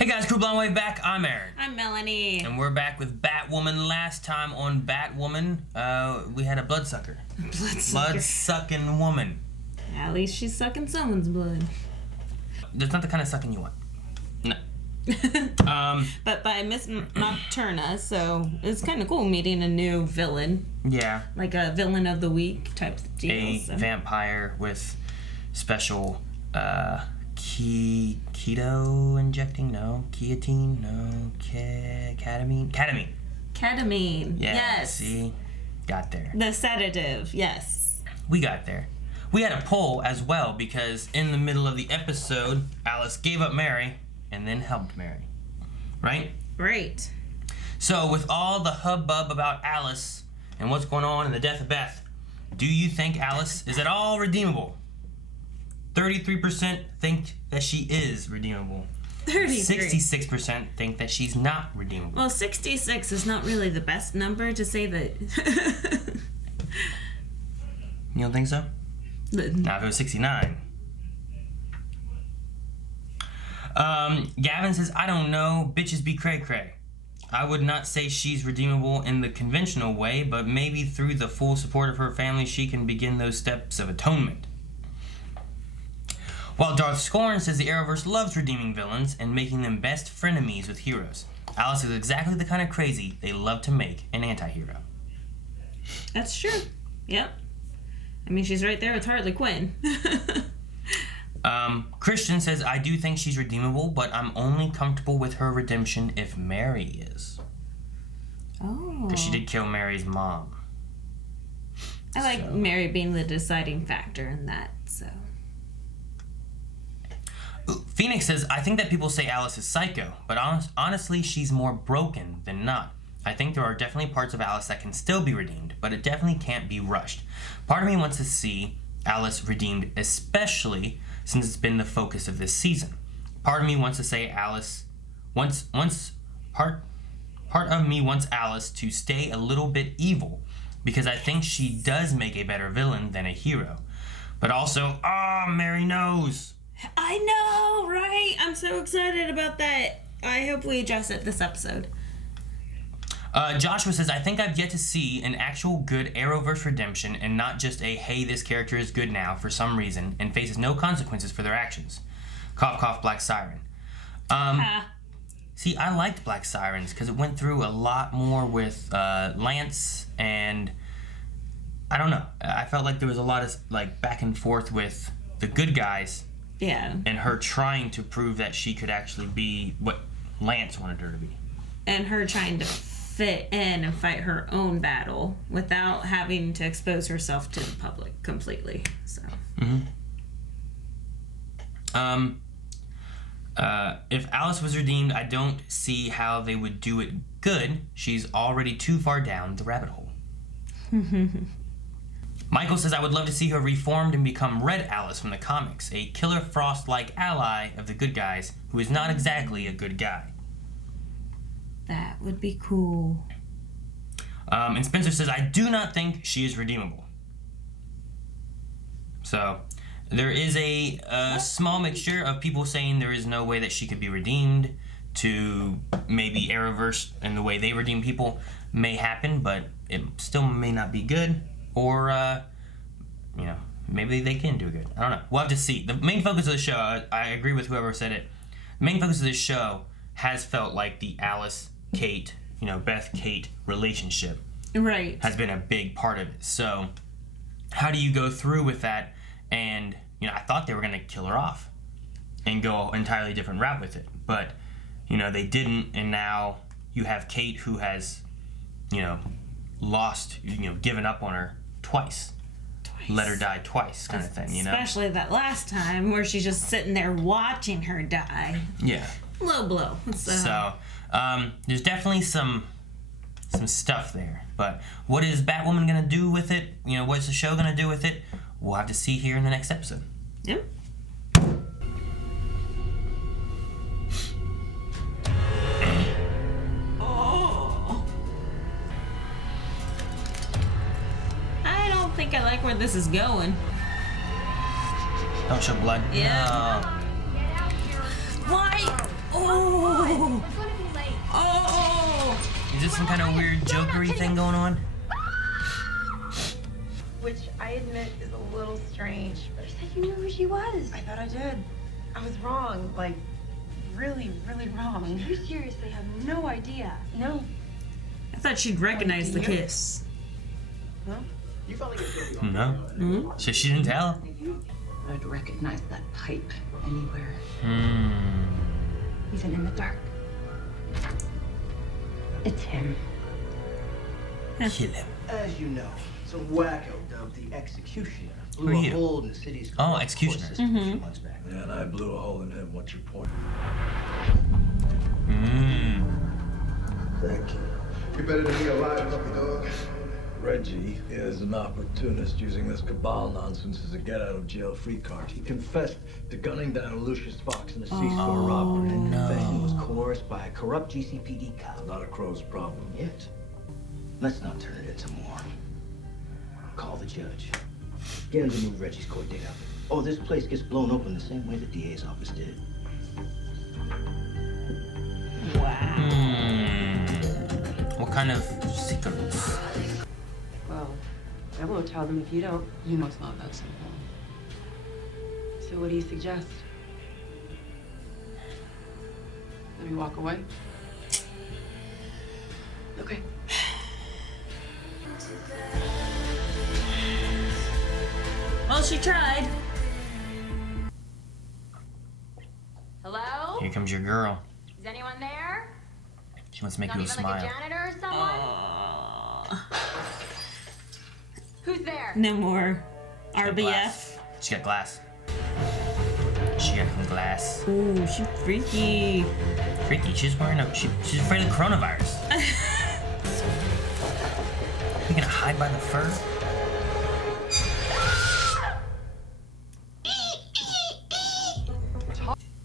Hey guys, Crew Blonde Wave back. I'm Aaron. I'm Melanie. And we're back with Batwoman. Last time on Batwoman, we had a bloodsucker. Blood-sucking woman. At least she's sucking someone's blood. That's not the kind of sucking you want. No. But by Miss Nocturna, so it's kind of cool meeting a new villain. Yeah. Like a villain of the week type deal. A vampire with special keto injecting? No. Ketamine? No. Ketamine? Ketamine. Yeah, Yes. See? Got there. The sedative. Yes. We got there. We had a poll as well because in the middle of the episode, Alice gave up Mary and then helped Mary. Right? Right. So with all the hubbub about Alice and what's going on in the death of Beth, do you think Alice is at all redeemable? 33% think that she is redeemable. 66% think that she's not redeemable. Well, 66 is not really the best number to say that. You don't think so? Now if it was 69. Gavin says, I don't know, bitches be cray-cray. I would not say she's redeemable in the conventional way, but maybe through the full support of her family, she can begin those steps of atonement. While Darth Scorn says the Arrowverse loves redeeming villains and making them best frenemies with heroes. Alice is exactly the kind of crazy they love to make an anti-hero. That's true. Yep. I mean, she's right there with Harley Quinn. Christian says, I do think she's redeemable, but I'm only comfortable with her redemption if Mary is. Oh. Because she did kill Mary's mom. I like Mary being the deciding factor in that, so. Phoenix says, I think that people say Alice is psycho, but honestly, she's more broken than not. I think there are definitely parts of Alice that can still be redeemed, but it definitely can't be rushed. Part of me wants to see Alice redeemed, especially since it's been the focus of this season. Part of me wants to say Alice part of me wants Alice to stay a little bit evil, because I think she does make a better villain than a hero. But also, Mary knows. I know, right? I'm so excited about that. I hope we address it this episode. Joshua says, I think I've yet to see an actual good Arrowverse redemption and not just a, hey, this character is good now for some reason and faces no consequences for their actions. Cough, cough, Black Siren. See, I liked Black Sirens because it went through a lot more with Lance, and I don't know. I felt like there was a lot of like back and forth with the good guys. Yeah. And her trying to prove that she could actually be what Lance wanted her to be. And her trying to fit in and fight her own battle without having to expose herself to the public completely. So. If Alice was redeemed, I don't see how they would do it good. She's already too far down the rabbit hole. Michael says, I would love to see her reformed and become Red Alice from the comics, a Killer Frost-like ally of the good guys who is not exactly a good guy. That would be cool. And Spencer says, I do not think she is redeemable. So, there is a small mixture of people saying there is no way that she could be redeemed, to maybe Arrowverse and the way they redeem people may happen, but it still may not be good. Or, maybe they can do good. I don't know. We'll have to see. The main focus of the show, I agree with whoever said it, the main focus of this show has felt like the Alice-Kate, Beth-Kate relationship. Right. Has been a big part of it. So, how do you go through with that? And, I thought they were going to kill her off and go an entirely different route with it. But, they didn't, and now you have Kate who has, lost, given up on her twice. Let her die twice kind of thing, Especially that last time where she's just sitting there watching her die. Yeah. Low blow. So there's definitely some stuff there. But what is Batwoman going to do with it? What's the show going to do with it? We'll have to see here in the next episode. Yep. I think I like where this is going. Don't show blood. Yeah. No. Why? Oh. this some kind of weird jokery thing going on? Which I admit is a little strange, but You said you knew who she was. I thought I did. I was wrong, like, really, really wrong. You seriously have no idea. No. I thought she'd recognize the kiss. No? No. So she didn't tell? I'd recognize that pipe anywhere. Even in the dark. It's him. Kill him. As you know, some wacko dubbed the Executioner Who are blew a you? hole in the city's Oh, court Executioner. system a few months back. Yeah, and I blew a hole in him. What's your point? Thank you. You better than me alive, puppy dog. Reggie is an opportunist using this cabal nonsense as a get-out-of-jail-free card. He confessed to gunning down Lucius Fox in a C-store robbery. And confession was coerced by a corrupt GCPD cop. Not a crow's problem. Yet, let's not turn it into more. Call the judge. Get him to move Reggie's court date up. Oh, this place gets blown open the same way the DA's office did. What kind of secrets? Well, I won't tell them if you don't. You know it's not that simple. So what do you suggest? Let me walk away. Okay. Well, she tried. Hello? Here comes your girl. Is anyone there? She wants to make Not you even smile. like a janitor or someone? Who's there? No more She got RBF. glass. She got glass. She got some glass. Ooh, she freaky. Freaky. She's wearing a. She's afraid of the coronavirus. You gonna hide by the fur?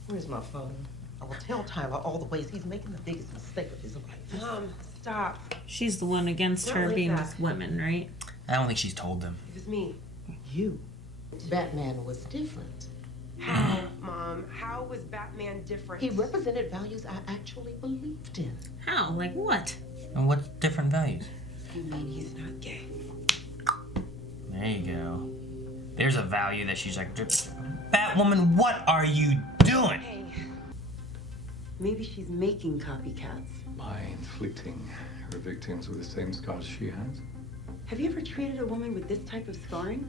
Where's my phone? I will tell Tyler all the ways he's making the biggest mistake of his life. Mom, stop. She's the one against Don't her like being that. with women, right? I don't think she's told them. It was me. You. Batman was different. How, Mom? How was Batman different? He represented values I actually believed in. How? Like what? And what different values? You mean he's not gay? There you go. There's a value that she's like, Batwoman, what are you doing? Hey. Maybe she's making copycats. By inflicting her victims with the same scars she has? Have you ever treated a woman with this type of scarring?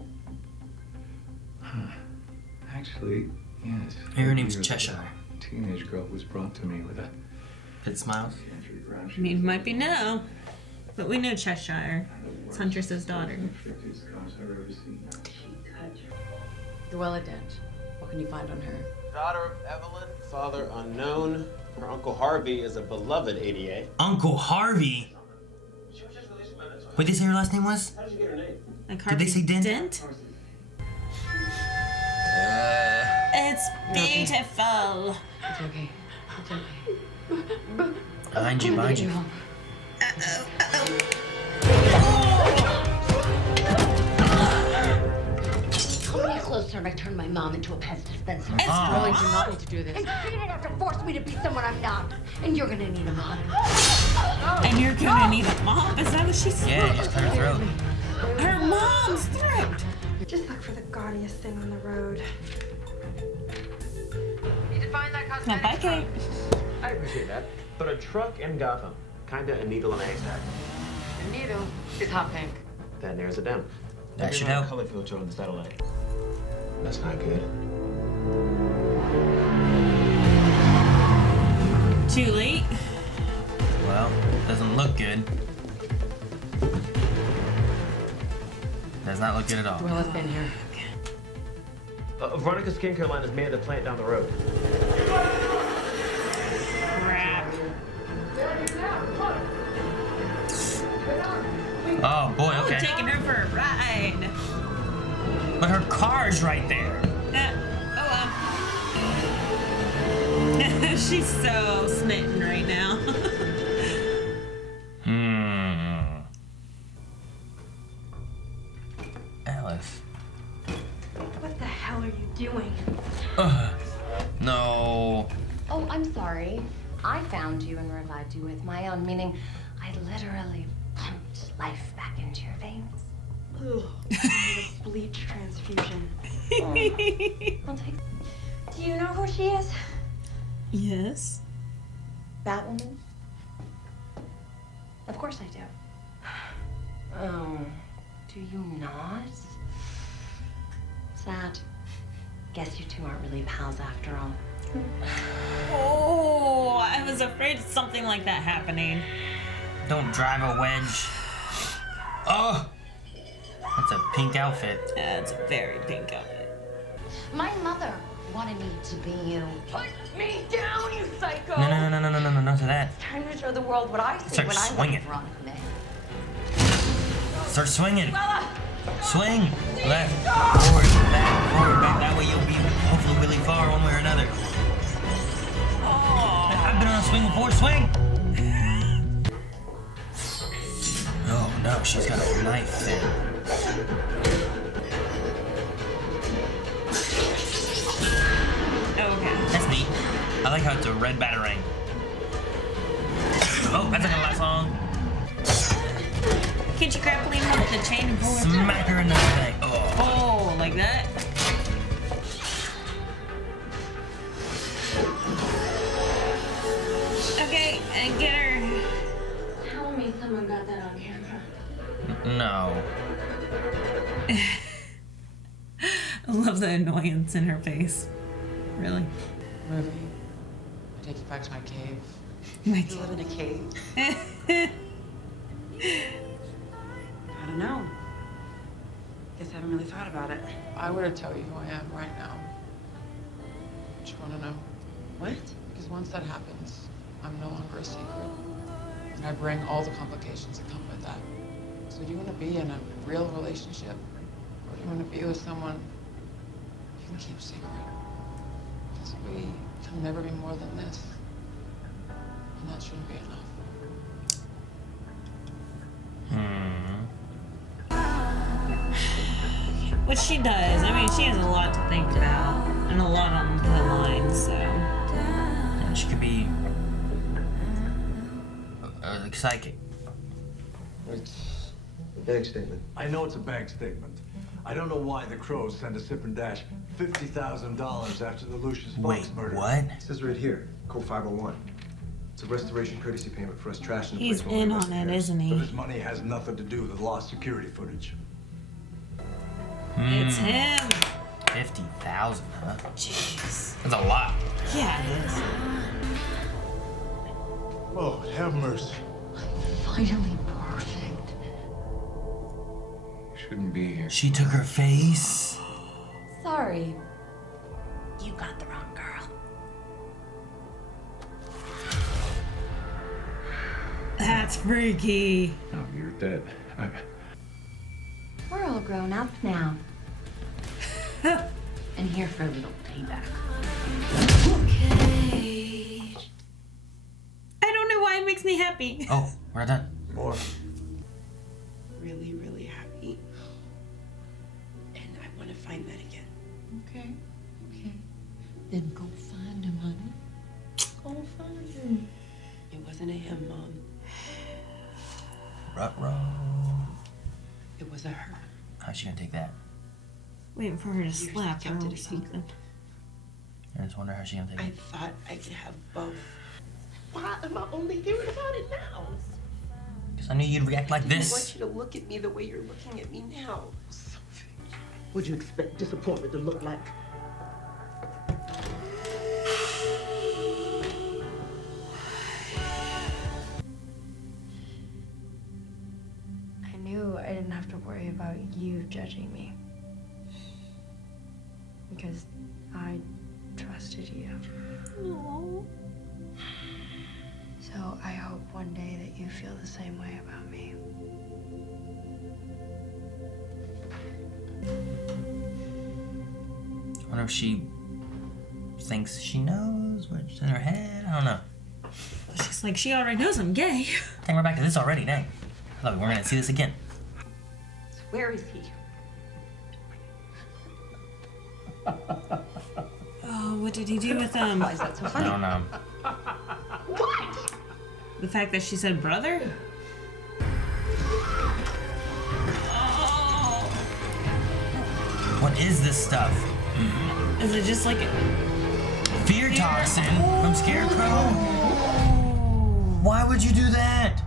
Actually, yes. Her name's Years Cheshire. ago, a teenage girl was brought to me with a It smiles. I mean, it might be no, but we know Cheshire. It's Huntress's daughter. Dwella Dent. What can you find on her? Daughter of Evelyn, father unknown. Her uncle Harvey is a beloved ADA. Uncle Harvey? What did they say her last name was? How did you get her name? Like Did they say Dent? Dent? It's beautiful. It's okay. It's okay. Behind you, behind you. Come any closer and I turn my mom into a pest dispenser. Oh. Really do not need to do this. And you're gonna have to force me to be someone I'm not. And you're gonna need a mom. And you're gonna need a mom? Is that what she said? Yeah, just cut her throat. Her mom's throat. Just look for the gaudiest thing on the road. Need to find that Not by Kate. I appreciate that. But a truck in Gotham, kinda a needle in a haystack. The needle is hot pink. Then there's a dent. That should Everyone help. color filter on the satellite. That's not good. Too late. Well, doesn't look good. Does not look good at all. Dwella's been here. Veronica's skincare line is made at the plant down the road. Crap. Oh boy, Oh, okay. taking her for a ride. But her car's right there. Oh well. She's so smitten right now. Alice. What the hell are you doing? No. Oh, I'm sorry. I found you and revived you with my own, meaning I I literally pumped life back into your veins. Ugh, I need a bleach transfusion. I'll take. Do you know who she is? Yes. Batwoman? Of course I do. Oh, do you not? Sad. Guess you two aren't really pals after all. Oh, I was afraid of something like that happening. Don't drive a wedge. Oh! That's a pink outfit. That's a very pink outfit. My mother wanted me to be you. Put me down, you psycho! No, not to that. It's time to show the world what I see Start when I swinging. look at Veronica May. Start swinging. Bella! Swing. Left. Forward. Back. That way you'll be hopefully really far one way or another. Oh, I've been on a swing before. Swing. Oh no, she's got a knife there. Okay. That's neat. I like how it's a red batarang. Oh, that's not gonna last long. Can't you grappling her with the chain and pull her through? Smack her in the leg. Oh. Oh, like that? Okay, and get her. Tell me someone got that on camera. No. I love the annoyance in her face. Really? Movie. I take you back to my cave. My You live in a cave? I don't know. Guess I haven't really thought about it. I were to tell you who I am right now. Do you want to know? What? Because once that happens, I'm no longer a secret. And I bring all the complications that come with that. So do you want to be in a real relationship? Or do you want to be with someone you can keep secret? Because we can never be more than this. And that shouldn't be enough. Which she does. I mean, she has a lot to think about. And a lot on the line, so. Yeah, she could be like psychic. It's a bank statement. I know it's a bank statement. I don't know why the Crows sent a Sip and Dash $50,000 after the Lucius Fox murder. What? It says right here, code 501. It's a restoration courtesy payment for us trashing the He's place while we in rest on the it, case. isn't But he? his money has nothing to do with the lost security footage. It's him. 50,000, huh? Jeez. That's a lot. Yeah, it is. Oh, have mercy. Finally perfect. Shouldn't be here. She took her face. Sorry. You got the wrong girl. That's freaky. No, you're dead. We're all grown up now. And here for a little payback. Okay. I don't know why it makes me happy. Oh, we're not done. More. Really, really happy. And I want to find that again. Okay. Then go find him, honey. Go find him. It wasn't a him, Mom. Ruh-roh. It was a her. How's she gonna take that? Waiting for her to Years slap kept her it or a secret. something. I just wonder how she's gonna take I it. thought I could have both. Why am I only hearing about it now? Because I knew you'd react like I this. want you to look at me the way you're looking at me now. What'd you expect disappointment to look like? I knew I didn't have to worry about you judging me. Because I trusted you. So I hope one day that you feel the same way about me. I wonder if she thinks she knows what's in her head. I don't know. She's like, she already knows I'm gay. I think we're back to this already. Dang. Look, we're gonna see this again. Where is he? Oh, what did he do with them? Why is that so I funny? don't know. What? The fact that she said brother? What is this stuff? Is it just like a fear toxin from Scarecrow? Why would you do that?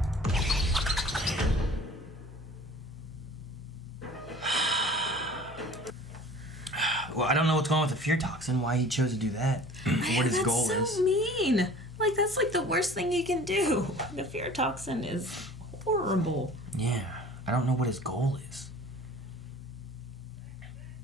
Well, I don't know what's going on with the fear toxin, why he chose to do that, what his goal is. That's so mean. Like, that's like the worst thing you can do. The fear toxin is horrible. Yeah, I don't know what his goal is.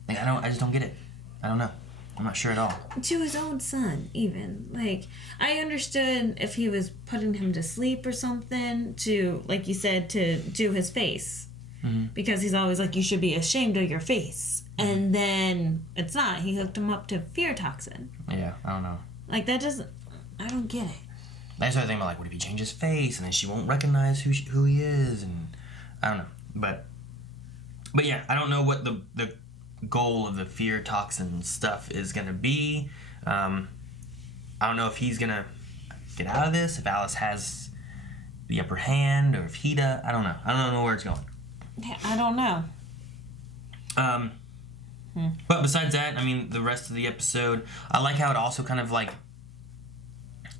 Like, I just don't get it. I don't know. I'm not sure at all. To his own son, even. Like, I understood if he was putting him to sleep or something to, like you said, to do his face. Mm-hmm. Because he's always like, you should be ashamed of your face. And then it's not. He hooked him up to fear toxin. Yeah, I don't know. Like, that doesn't... I don't get it. I started thinking about, like, what if he changed his face and then she won't recognize who he is, and I don't know. But yeah, I don't know what the goal of the fear toxin stuff is going to be. I don't know if he's going to get out of this, if Alice has the upper hand, or if he does. I don't know. I don't know where it's going. Yeah, I don't know. But besides that, I mean, the rest of the episode, I like how it also kind of, like,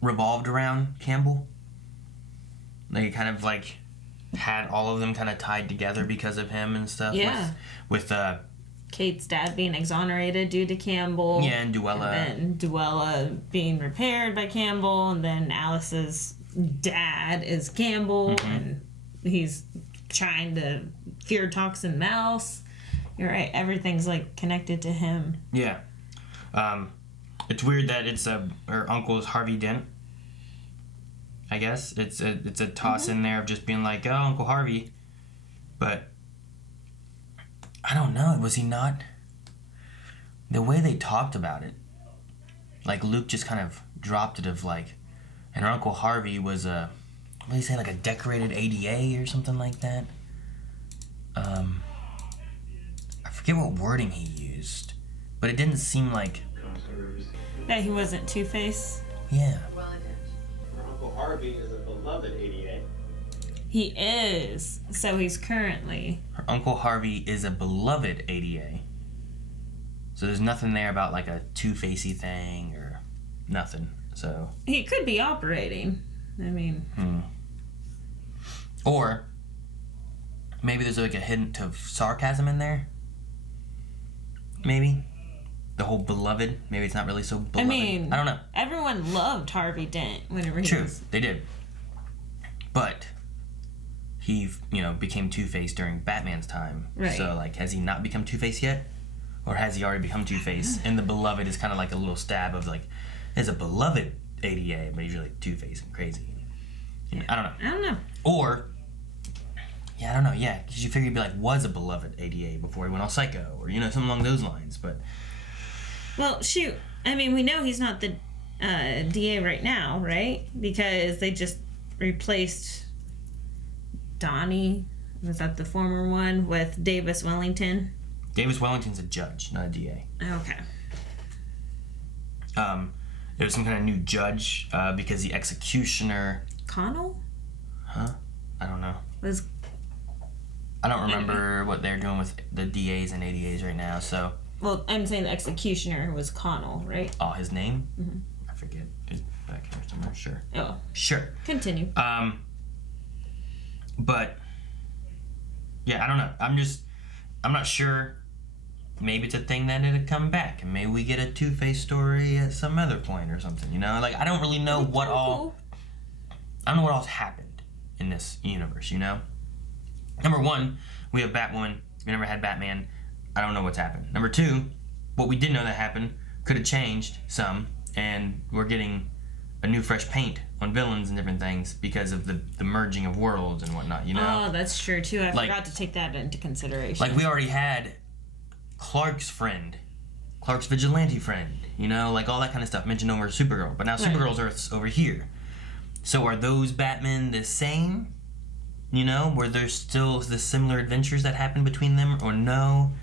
revolved around Campbell. They kind of, like, had all of them kind of tied together because of him and stuff. Yeah. With Kate's dad being exonerated due to Campbell. Yeah, and Duella. And then Duella being repaired by Campbell. And then Alice's dad is Campbell. Mm-hmm. And he's trying to fear toxin Mouse. You're right. Everything's, like, connected to him. Yeah. It's weird that it's her uncle's Harvey Dent. I guess it's a toss in there of just being like, oh, Uncle Harvey, but I don't know. Was he not? The way they talked about it, like Luke just kind of dropped it of like, and her Uncle Harvey was what did he say, like a decorated ADA or something like that. I forget what wording he used, but it didn't seem like that he wasn't Two-Face. Yeah. Her Uncle Harvey is a beloved ADA. He is. So he's currently. Her Uncle Harvey is a beloved ADA. So there's nothing there about like a two-facey thing or nothing. So he could be operating. I mean. Or maybe there's like a hint of sarcasm in there. Maybe. The whole beloved. Maybe it's not really so beloved. I mean, I don't know. Everyone loved Harvey Dent whenever he True, was. they did. But he, became Two-Face during Batman's time. Right. So, like, has he not become Two-Face yet? Or has he already become Two-Face? And the beloved is kind of like a little stab of, like, there's a beloved ADA, but he's really Two-Face and crazy. Yeah. I don't know. Or, I don't know, because you figure he'd be like, was a beloved ADA before he went all psycho, or, something along those lines, but... Well, shoot. I mean, we know he's not the DA right now, right? Because they just replaced Donnie, was that the former one, with Davis Wellington? Davis Wellington's a judge, not a DA. Okay. There was some kind of new judge because the executioner... Connell? Huh? I don't know. I don't remember what they're doing with the DAs and ADAs right now, so... Well, I'm saying the executioner was Connell, right? Oh, his name? Mm-hmm. I forget. It's back here somewhere. Sure. Oh. Sure. Continue. But yeah, I don't know. I'm not sure. Maybe it's a thing that it'll come back, and maybe we get a Two-Face story at some other point or something. Like I don't really know what all. I don't know what else happened in this universe. Number one, we have Batwoman. We never had Batman. I don't know what's happened. Number two, what we did know that happened could have changed some, and we're getting a new fresh paint on villains and different things because of the merging of worlds and whatnot, Oh, that's true, too. I forgot to take that into consideration. Like, we already had Clark's friend, Clark's vigilante friend, like all that kind of stuff mentioned over Supergirl. But now Supergirl's Earth's over here. So are those Batmen the same? Were there still the similar adventures that happened between them, or no?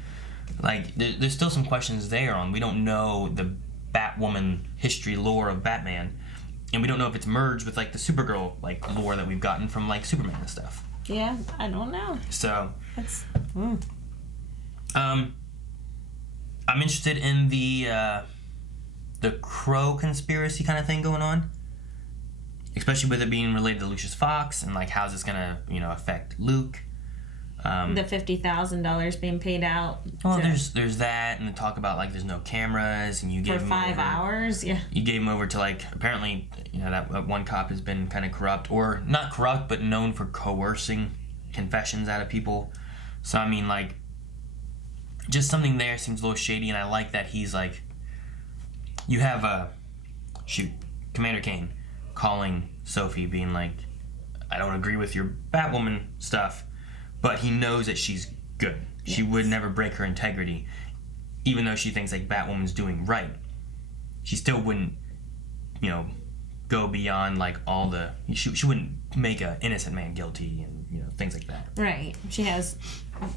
Like, there's still some questions there on. We don't know the Batwoman history lore of Batman, and we don't know if it's merged with, like, the Supergirl, like, lore that we've gotten from, like, Superman and stuff. Yeah, I don't know. So, That's... I'm interested in the Crow conspiracy kind of thing going on, especially with it being related to Lucius Fox, and like how's this gonna affect Luke. The $50,000 being paid out. Well, there's that, and the talk about like there's no cameras, and you gave for him 5 hours. Yeah. You gave him over to like apparently that one cop has been kind of corrupt, or not corrupt, but known for coercing confessions out of people. So I mean, like, just something there seems a little shady, and I like that he's like, you have Commander Kane calling Sophie, being like, I don't agree with your Batwoman stuff. But he knows that she's good. Yes. She would never break her integrity. Even though she thinks like Batwoman's doing right. She still wouldn't, go beyond like all the... She wouldn't make an innocent man guilty and, things like that. Right. She has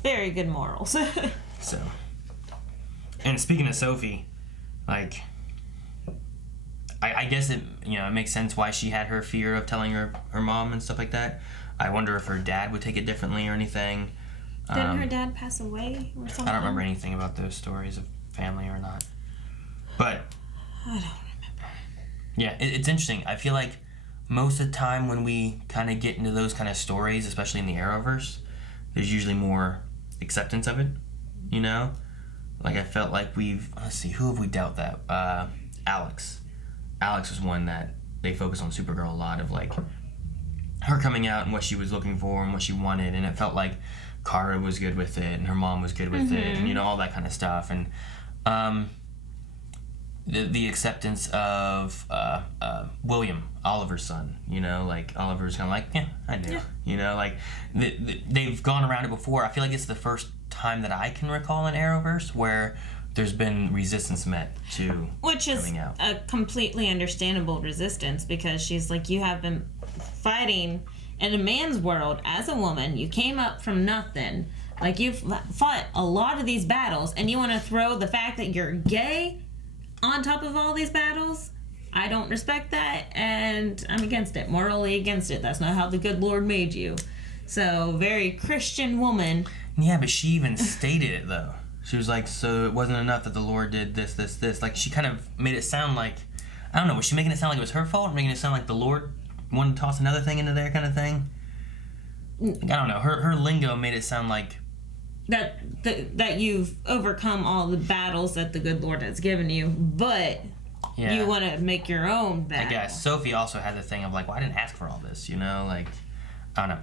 very good morals. So. And speaking of Sophie, like... I guess it makes sense why she had her fear of telling her mom and stuff like that. I wonder if her dad would take it differently or anything. Didn't her dad pass away or something? I don't remember anything about those stories of family or not. But I don't remember. Yeah, it's interesting. I feel like most of the time when we kind of get into those kind of stories, especially in the Arrowverse, there's usually more acceptance of it, Like I felt like let's see, who have we dealt that? Alex. Alex was one that they focus on Supergirl a lot, of like her coming out and what she was looking for and what she wanted, and it felt like Kara was good with it and her mom was good with it, and all that kind of stuff. And the acceptance of William, Oliver's son, like Oliver's kind of like, yeah, I do. Like they've gone around it before. I feel like it's the first time that I can recall in Arrowverse where there's been resistance met to which is coming out. A completely understandable resistance, because she's like, you have been fighting in a man's world as a woman. You came up from nothing. Like, you've fought a lot of these battles, and you want to throw the fact that you're gay on top of all these battles? I don't respect that, and I'm against it. Morally against it. That's not how the good Lord made you. So, very Christian woman. Yeah, but she even stated it, though. She was like, so it wasn't enough that the Lord did this. Like, she kind of made it sound like, I don't know, was she making it sound like it was her fault, or making it sound like the Lord wanted to toss another thing into there kind of thing? Like, I don't know. Her lingo made it sound like that you've overcome all the battles that the good Lord has given you, but you want to make your own battle. I guess Sophie also had the thing of like, well, I didn't ask for all this, like, I don't know.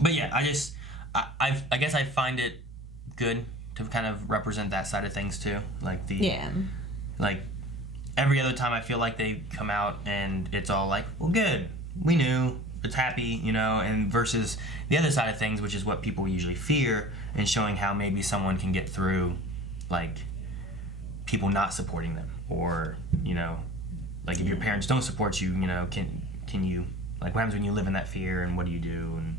But yeah, I guess I find it good to kind of represent that side of things too, like like every other time I feel like they come out and it's all like, well, good, we knew, it's happy, and versus the other side of things, which is what people usually fear, and showing how maybe someone can get through like people not supporting them, or like if your parents don't support you, can you, like, what happens when you live in that fear, and what do you do? And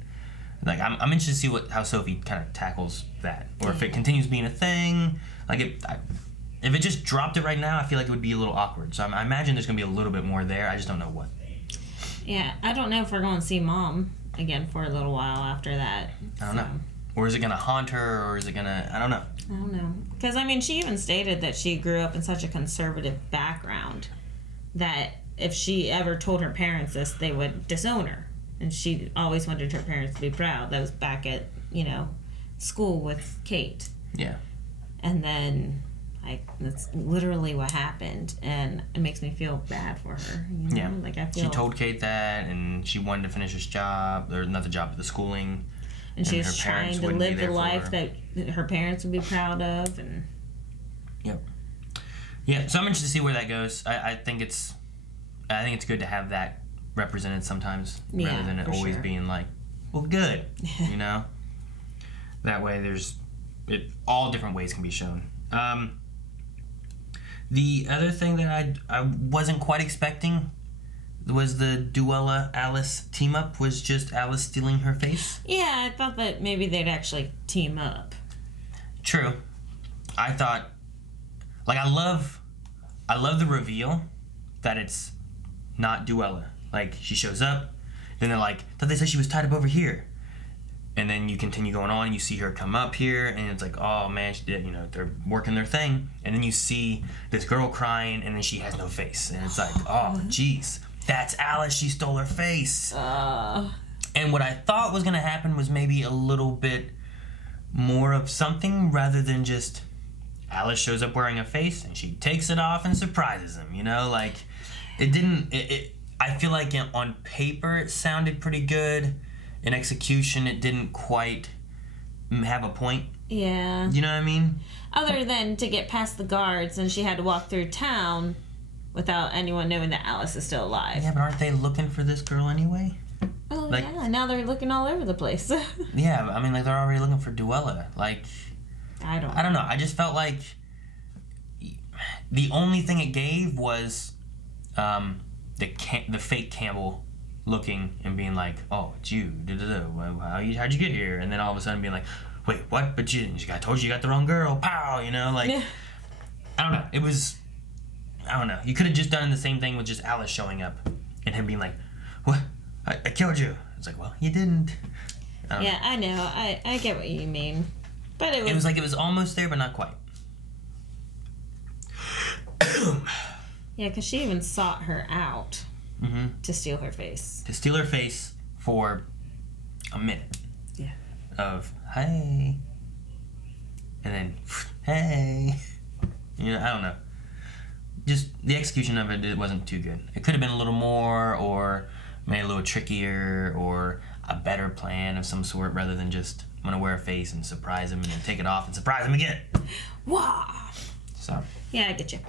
like, I'm interested to see how Sophie kind of tackles that, or if it continues being a thing. Like, if it just dropped it right now, I feel like it would be a little awkward. So I imagine there's going to be a little bit more there. I just don't know what. Yeah, I don't know if we're going to see Mom again for a little while after that. I don't know. Or is it going to haunt her, or is it going to... I don't know. I don't know. Because, I mean, she even stated that she grew up in such a conservative background that if she ever told her parents this, they would disown her. And she always wanted her parents to be proud. That was back at, school with Kate. Yeah. And then, like, that's literally what happened. And it makes me feel bad for her. Yeah. Like, I feel... She told Kate that, and she wanted to finish this job, or not the job, but the schooling. And she was trying to live the life that her parents would be proud of. And yep. Yeah, so I'm interested to see where that goes. I think it's good to have that represented sometimes, rather than it always being like, well, good, That way all different ways can be shown. The other thing that I wasn't quite expecting was the Duella Alice team up, was just Alice stealing her face. Yeah, I thought that maybe they'd actually team up. True. I thought, like, I love the reveal that it's not Duella. Like, she shows up, then they're like, thought they said she was tied up over here. And then you continue going on, and you see her come up here, and it's like, oh man, she did, they're working their thing. And then you see this girl crying, and then she has no face. And it's like, oh, jeez, that's Alice. She stole her face. And what I thought was going to happen was maybe a little bit more of something rather than just Alice shows up wearing a face, and she takes it off and surprises him. Like, it didn't, I feel like on paper it sounded pretty good. In execution, it didn't quite have a point. Yeah. You know what I mean? Other than to get past the guards, and she had to walk through town without anyone knowing that Alice is still alive. Yeah, but aren't they looking for this girl anyway? Oh, yeah. Now they're looking all over the place. Yeah, I mean, like, they're already looking for Duella. Like, I don't know. I just felt like the only thing it gave was the fake Campbell looking and being like, oh, it's you, how'd you get here? And then all of a sudden being like, wait, what? But I told you got the wrong girl, pow, like, I don't know. It was, I don't know. You could have just done the same thing with just Alice showing up and him being like, what? I killed you. It's like, well, you didn't. I know. I get what you mean. But it was like it was almost there, but not quite. Yeah, because she even sought her out. To steal her face. To steal her face for a minute. Yeah. Of, hey. And then, hey. I don't know. Just the execution of it wasn't too good. It could have been a little more, or made it a little trickier, or a better plan of some sort, rather than just, I'm going to wear a face and surprise him and then take it off and surprise him again. Wow. So. Yeah, I get you.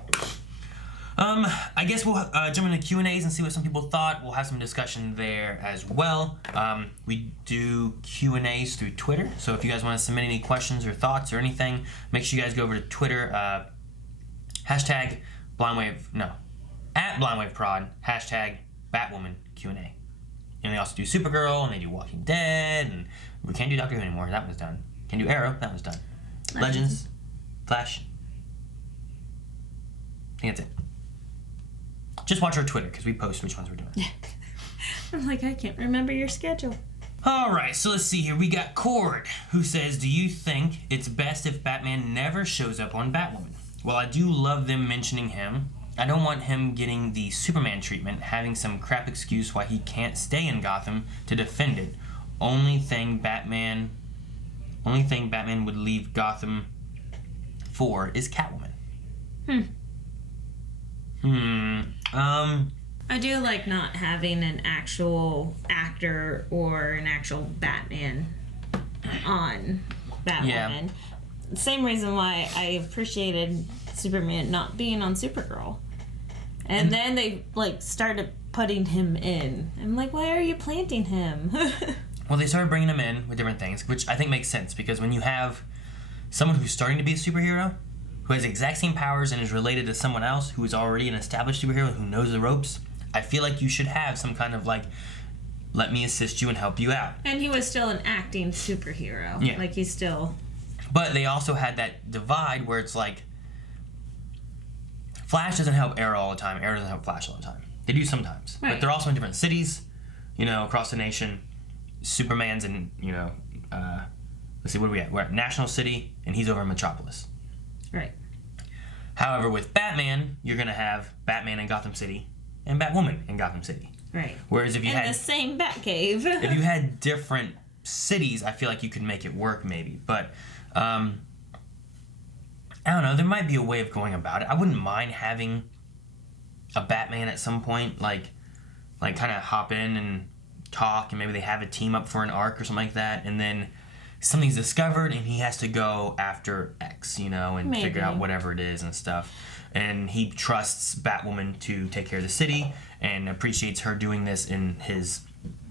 I guess we'll jump into Q&As and see what some people thought. We'll have some discussion there as well. We do Q&As through Twitter, so if you guys want to submit any questions or thoughts or anything, make sure you guys go over to Twitter, hashtag @BlindWaveProd, hashtag Batwoman Q&A. And they also do Supergirl, and they do Walking Dead, and we can't do Doctor Who anymore. That was done. Can do Arrow. That was done. Legends, Flash. I think that's it. Just watch our Twitter, because we post which ones we're doing. Yeah. I'm like, I can't remember your schedule. Alright, so let's see here. We got Cord, who says, do you think it's best if Batman never shows up on Batwoman? Well, I do love them mentioning him. I don't want him getting the Superman treatment, having some crap excuse why he can't stay in Gotham to defend it. Only thing Batman would leave Gotham for is Catwoman. I do like not having an actual actor or an actual Batman on Batwoman. Yeah. Same reason why I appreciated Superman not being on Supergirl. And then they started putting him in. I'm like, why are you planting him? Well, they started bringing him in with different things, which I think makes sense, because when you have someone who's starting to be a superhero, who has the exact same powers and is related to someone else who is already an established superhero who knows the ropes, I feel like you should have some kind of let me assist you and help you out. And he was still an acting superhero. Yeah. He's still... But they also had that divide where it's like, Flash doesn't help Arrow all the time, Arrow doesn't help Flash all the time. They do sometimes. Right. But they're also in different cities, across the nation. Superman's in, let's see, what are we at? We're at National City, and he's over in Metropolis. Right. However, with Batman, you're going to have Batman in Gotham City and Batwoman in Gotham City. Right. Whereas if you had... the same Batcave. If you had different cities, I feel like you could make it work maybe. But, I don't know, there might be a way of going about it. I wouldn't mind having a Batman at some point, kind of hop in and talk, and maybe they have a team up for an arc or something like that, and then something's discovered and he has to go after X, and maybe figure out whatever it is and stuff. And he trusts Batwoman to take care of the city and appreciates her doing this in his,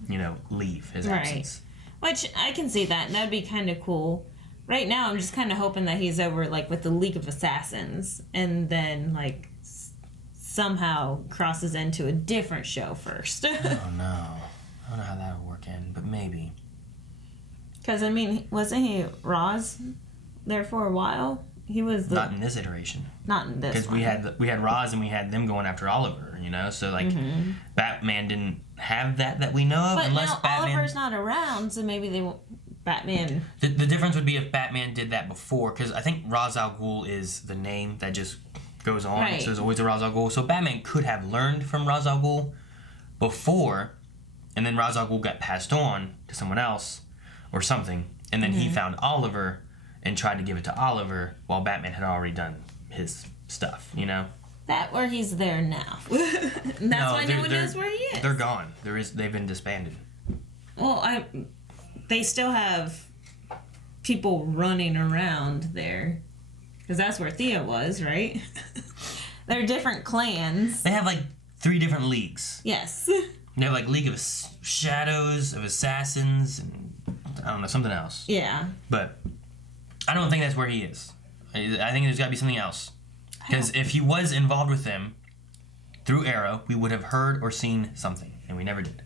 his absence. Which I can see that, and that'd be kind of cool. Right now, I'm just kind of hoping that he's over, with the League of Assassins, and then, somehow crosses into a different show first. Oh, no. I don't know how that would work in, but maybe. Because, wasn't he Roz there for a while? He was not in this iteration. Not in this. Because we had Roz and we had them going after Oliver, So Batman didn't have that we know of. But unless now Batman... Oliver's not around, so maybe Batman. The difference would be if Batman did that before, because I think Ra's al Ghul is the name that just goes on. Right. So there's always a Ra's al Ghul. So Batman could have learned from Ra's al Ghul before, and then Ra's al Ghul got passed on to someone else or something, and then he found Oliver and tried to give it to Oliver while Batman had already done his stuff, you know? That where he's there now. That's why no one knows where he is. They're gone. They've been disbanded. Well, they still have people running around there. Because that's where Thea was, right? They're different clans. They have like 3 different leagues. Yes. They have like League of Shadows, of Assassins, and I don't know, something else. Yeah. But I don't think that's where he is. I think there's got to be something else. Because if he was involved with them through Arrow, we would have heard or seen something, and we never did.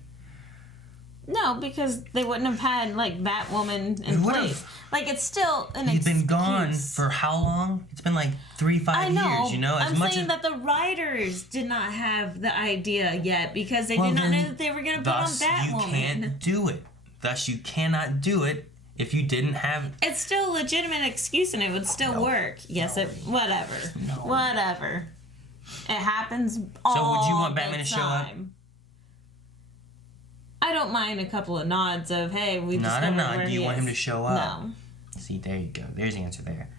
No, because they wouldn't have had, like, Batwoman in place. Like, it's still an He's excuse. been gone for how long? It's been like 3-5 years, you know? I'm saying that the writers did not have the idea yet because they did not know that they were going to put on Batwoman. You can't do it. Thus, you cannot do it if you didn't have... It's still a legitimate excuse and it would still work. Yes, whatever. Whatever. It happens all the time. So would you want Batman to show up? I don't mind a couple of nods of, hey, we Not a nod. Do you want him to show up? No. See, there you go. There's the answer there.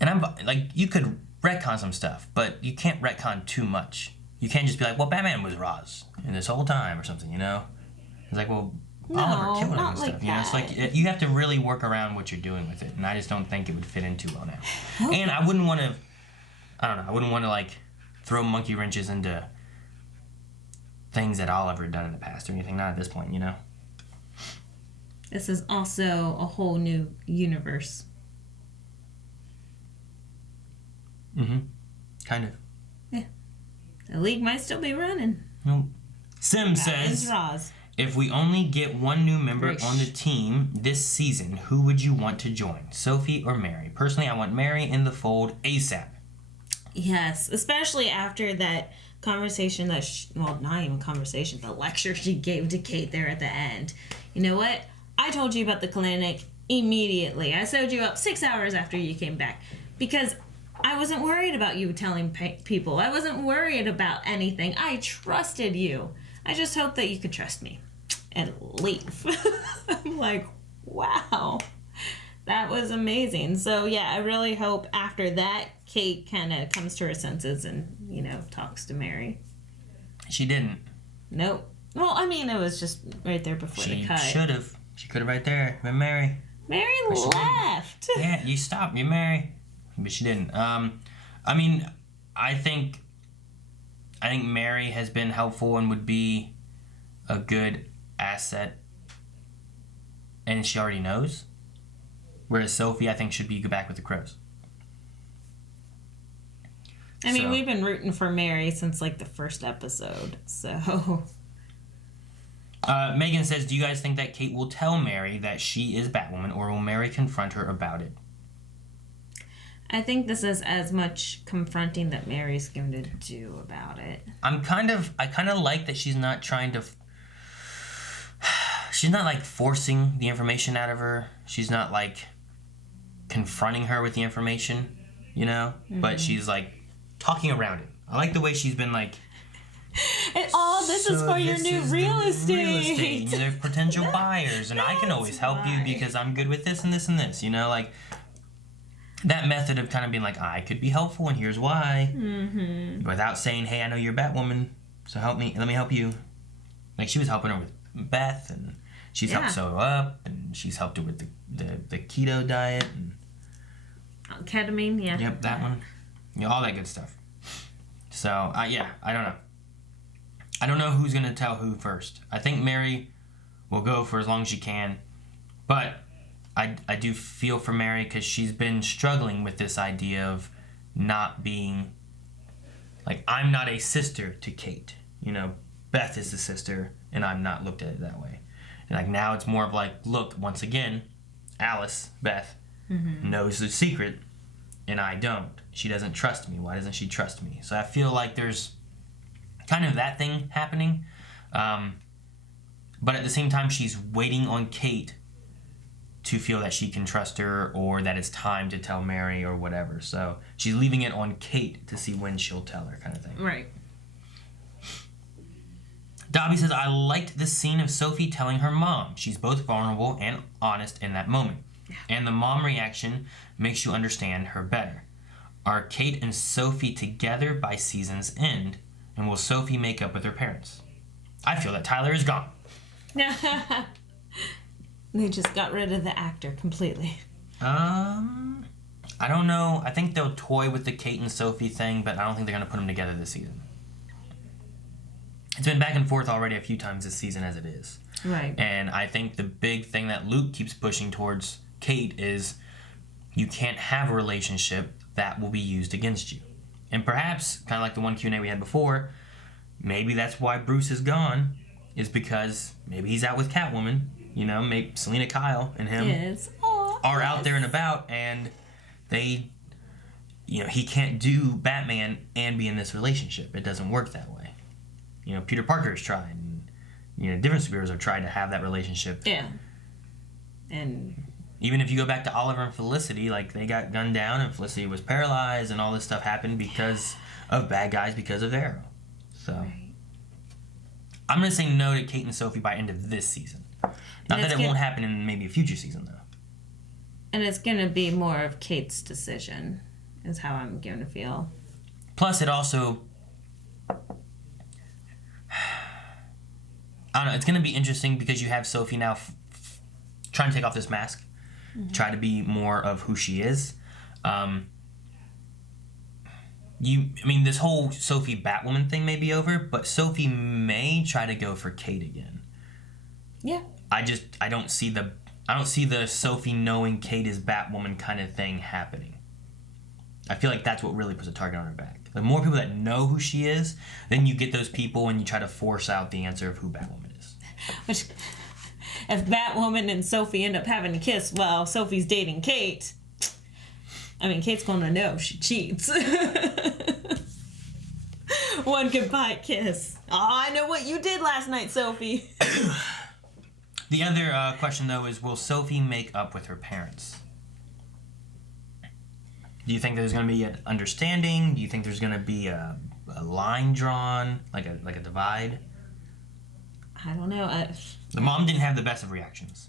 And I'm like, you could retcon some stuff, but you can't retcon too much. You can't just be like, well, Batman was Ra's in this whole time or something, you know? It's like, well, Oliver killed him and stuff. Like you know, it's like you have to really work around what you're doing with it, and I just don't think it would fit in too well now. And I wouldn't want to, I wouldn't want to like throw monkey wrenches into things that Oliver had done in the past or anything. Not at this point, you know. This is also a whole new universe. Kind of. Yeah. The League might still be running. Nope. Sim says, if we only get one new member on the team this season, who would you want to join? Sophie or Mary? Personally, I want Mary in the fold ASAP. Yes, especially after that conversation that, well, not even conversation, the lecture she gave to Kate there at the end. You know what? I told you about the clinic immediately. I sewed you up 6 hours after you came back because I wasn't worried about you telling people. I wasn't worried about anything. I trusted you. I just hope that you could trust me and leave. I'm like, wow, that was amazing. So yeah, I really hope after that, Kate kind of comes to her senses and, you know, talks to Mary. She didn't. Nope. Well, I mean, it was just right there before the cut. She should have. She could have right there been Mary. Mary left. Yeah, you stopped. You're Mary. But she didn't. I mean, I think Mary has been helpful and would be a good asset. And she already knows. Whereas Sophie, I think, should be back with the Crows. I mean, we've been rooting for Mary since, like, the first episode, so... Megan says, do you guys think that Kate will tell Mary that she is Batwoman, or will Mary confront her about it? I think this is as much confronting that Mary's going to do about it. I kind of like that she's not trying to... She's not, like, forcing the information out of her. She's not, like, confronting her with the information, you know? Mm-hmm. But she's, like, talking around it. I like the way she's been, like... This is for your new real estate. They're potential buyers, and I can always help you because I'm good with this and this and this, you know? Like, that method of kind of being like, I could be helpful, and here's why. Mm-hmm. Without saying, hey, I know you're Batwoman, so let me help you. Like, she was helping her with Beth, and she's helped sew her up, and she's helped her with the keto diet. And, ketamine, yeah. Yep, that one. You know, all that good stuff. So, yeah, I don't know. I don't know who's going to tell who first. I think Mary will go for as long as she can. But I do feel for Mary because she's been struggling with this idea of not being... Like, I'm not a sister to Kate. You know, Beth is the sister, and I'm not looked at it that way. And, like, now it's more of like, look, once again, Alice, Beth, knows the secret, and I don't. She doesn't trust me. Why doesn't she trust me? So I feel like there's kind of that thing happening. But at the same time, she's waiting on Kate to feel that she can trust her or that it's time to tell Mary or whatever. So she's leaving it on Kate to see when she'll tell her, kind of thing. Right. Dobby says, I liked the scene of Sophie telling her mom. She's both vulnerable and honest in that moment. And the mom reaction makes you understand her better. Are Kate and Sophie together by season's end? And will Sophie make up with her parents? I feel that Tyler is gone. They just got rid of the actor completely. I don't know. I think they'll toy with the Kate and Sophie thing, but I don't think they're going to put them together this season. It's been back and forth already a few times this season as it is. Right. And I think the big thing that Luke keeps pushing towards Kate is you can't have a relationship that will be used against you. And perhaps, kind of like the one Q&A we had before, maybe that's why Bruce is gone, is because maybe he's out with Catwoman. You know, maybe Selena Kyle and him are out there and about, and they, you know, he can't do Batman and be in this relationship. It doesn't work that way. You know, Peter Parker has tried, and, you know, different superheroes have tried to have that relationship. Yeah. And even if you go back to Oliver and Felicity, like, they got gunned down and Felicity was paralyzed and all this stuff happened because of bad guys, because of Arrow. So I'm going to say no to Kate and Sophie by end of this season. Not that it won't happen in maybe a future season, though. And it's going to be more of Kate's decision, is how I'm going to feel. Plus, it also... I don't know, it's going to be interesting because you have Sophie now trying to take off this mask, try to be more of who she is. This whole Sophie Batwoman thing may be over, but Sophie may try to go for Kate again. Yeah. I don't see the Sophie knowing Kate is Batwoman kind of thing happening. I feel like that's what really puts a target on her back. The more people that know who she is, then you get those people and you try to force out the answer of who Batwoman is. Which, if Batwoman and Sophie end up having a kiss while Sophie's dating Kate, I mean, Kate's gonna know she cheats. One goodbye kiss. Oh, I know what you did last night, Sophie. The other question, though, is will Sophie make up with her parents? Do you think there's going to be an understanding? Do you think there's going to be a line drawn, like a divide? I don't know. The mom didn't have the best of reactions.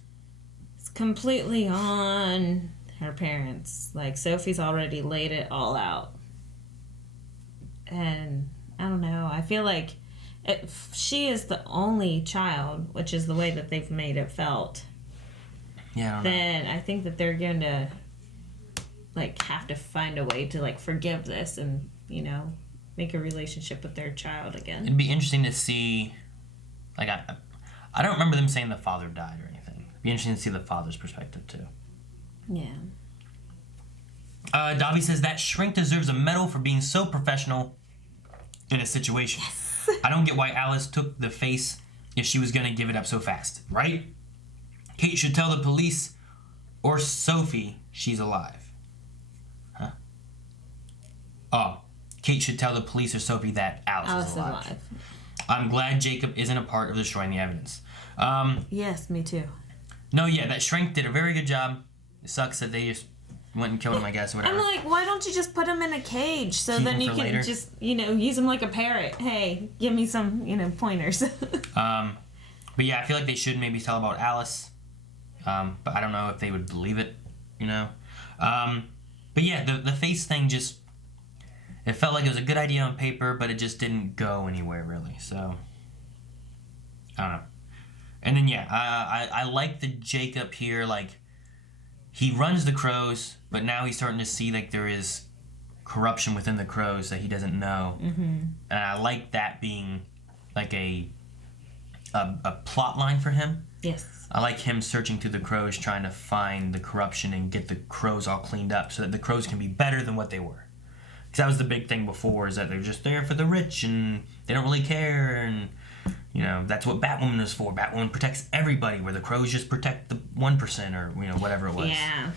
It's completely on her parents. Like, Sophie's already laid it all out. And I don't know. I feel like if she is the only child, which is the way that they've made it felt, then I think that they're going to, like, have to find a way to, like, forgive this and, you know, make a relationship with their child again. It'd be interesting to see, like, I don't remember them saying the father died or anything. It'd be interesting to see the father's perspective, too. Yeah. Dobby says that shrink deserves a medal for being so professional in a situation. Yes. I don't get why Alice took the face if she was going to give it up so fast, right? Kate should tell the police or Sophie she's alive. Huh? Oh, Kate should tell the police or Sophie that Alice is alive. I'm glad Jacob isn't a part of destroying the evidence. Yes, me too. No, yeah, that shrink did a very good job. It sucks that they just went and killed him, I guess, or whatever. I'm like, why don't you just put him in a cage so then you can later. Just, you know, use him like a parrot. Hey, give me some, you know, pointers. But yeah, I feel like they should maybe tell about Alice. But I don't know if they would believe it, you know. But yeah, the face thing just, it felt like it was a good idea on paper, but it just didn't go anywhere really. So I don't know. And then yeah, I like the Jacob here, like, he runs the Crows, but now he's starting to see, like, there is corruption within the Crows that he doesn't know. Mm-hmm. And I like that being, like, a plot line for him. Yes. I like him searching through the Crows, trying to find the corruption and get the Crows all cleaned up so that the Crows can be better than what they were. Because that was the big thing before, is that they're just there for the rich and they don't really care, and, you know, that's what Batwoman is for. Batwoman protects everybody, where the Crows just protect the 1% or, you know, whatever it was. Yeah.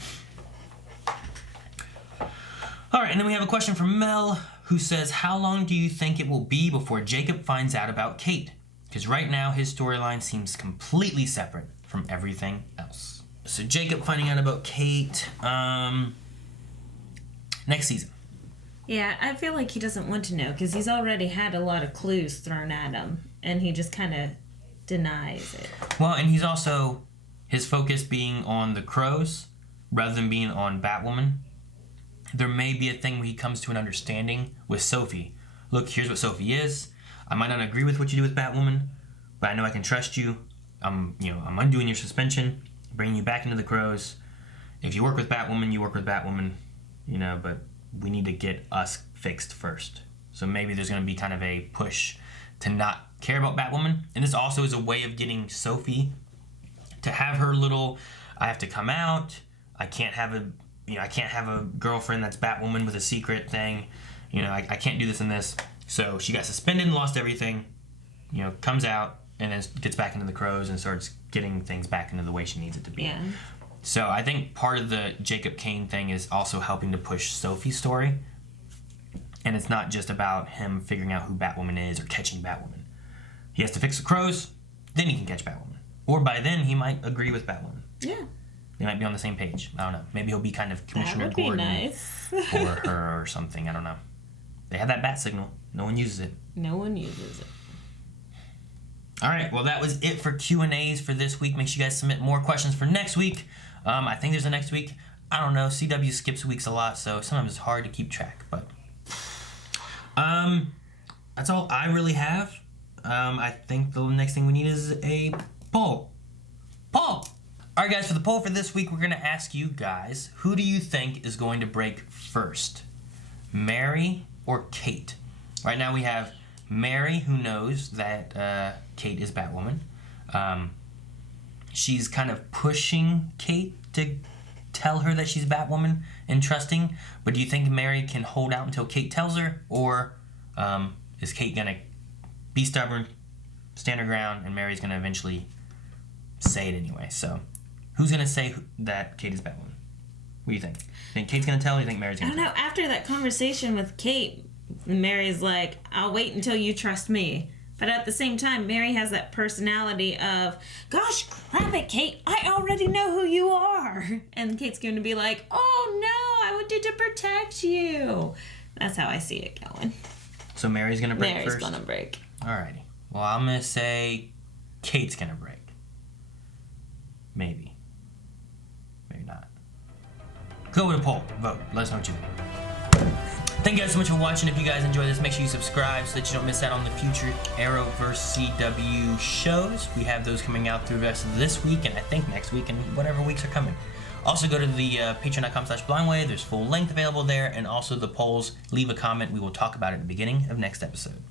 All right, and then we have a question from Mel, who says, how long do you think it will be before Jacob finds out about Kate? Because right now his storyline seems completely separate from everything else. So Jacob finding out about Kate. Next season. Yeah, I feel like he doesn't want to know because he's already had a lot of clues thrown at him, and he just kind of denies it. Well, and he's also, his focus being on the crows rather than being on Batwoman. There may be a thing where he comes to an understanding with Sophie. Look, here's what Sophie is. I might not agree with what you do with Batwoman, but I know I can trust you. I'm undoing your suspension, bringing you back into the crows. If you work with Batwoman, you work with Batwoman, but we need to get us fixed first. So maybe there's going to be kind of a push to not care about Batwoman. And this also is a way of getting Sophie to have her little, I have to come out. I can't have a girlfriend that's Batwoman with a secret thing. I can't do this and this. So she got suspended and lost everything. Comes out and then gets back into the crows and starts getting things back into the way she needs it to be. Yeah. So I think part of the Jacob Kane thing is also helping to push Sophie's story. And it's not just about him figuring out who Batwoman is or catching Batwoman. He has to fix the crows, then he can catch Batwoman. Or by then, he might agree with Batwoman. Yeah. They might be on the same page. I don't know. Maybe he'll be kind of Commissioner That would be Gordon nice. for her or something. I don't know. They have that bat signal. No one uses it. No one uses it. All right. Well, that was it for Q&As for this week. Make sure you guys submit more questions for next week. I think there's a next week. I don't know. CW skips weeks a lot, so sometimes it's hard to keep track. But that's all I really have. I think the next thing we need is a poll. Poll! All right, guys, for the poll for this week, we're going to ask you guys, who do you think is going to break first? Mary or Kate? Right now we have Mary, who knows that Kate is Batwoman. She's kind of pushing Kate to tell her that she's Batwoman and trusting. But do you think Mary can hold out until Kate tells her? Or is Kate going to be stubborn, stand her ground, and Mary's going to eventually say it anyway? So who's going to say that Kate is Batwoman? What do you think? Think Kate's going to tell, or do you think Mary's going to tell? I don't know. After that conversation with Kate, Mary's like, I'll wait until you trust me. But at the same time, Mary has that personality of, gosh, crap it, Kate, I already know who you are. And Kate's going to be like, oh no, I wanted to protect you. That's how I see it going. So Mary's going to break Mary's first? going to break. Alrighty. Well, I'm going to say Kate's going to break. Maybe. Maybe not. Go with a poll. Vote. Let us know what you think. Thank you guys so much for watching. If you guys enjoyed this, make sure you subscribe so that you don't miss out on the future Arrowverse CW shows. We have those coming out through the rest of this week, and I think next week, and whatever weeks are coming. Also, go to the patreon.com/blindway. There's full length available there, and also the polls. Leave a comment. We will talk about it at the beginning of next episode.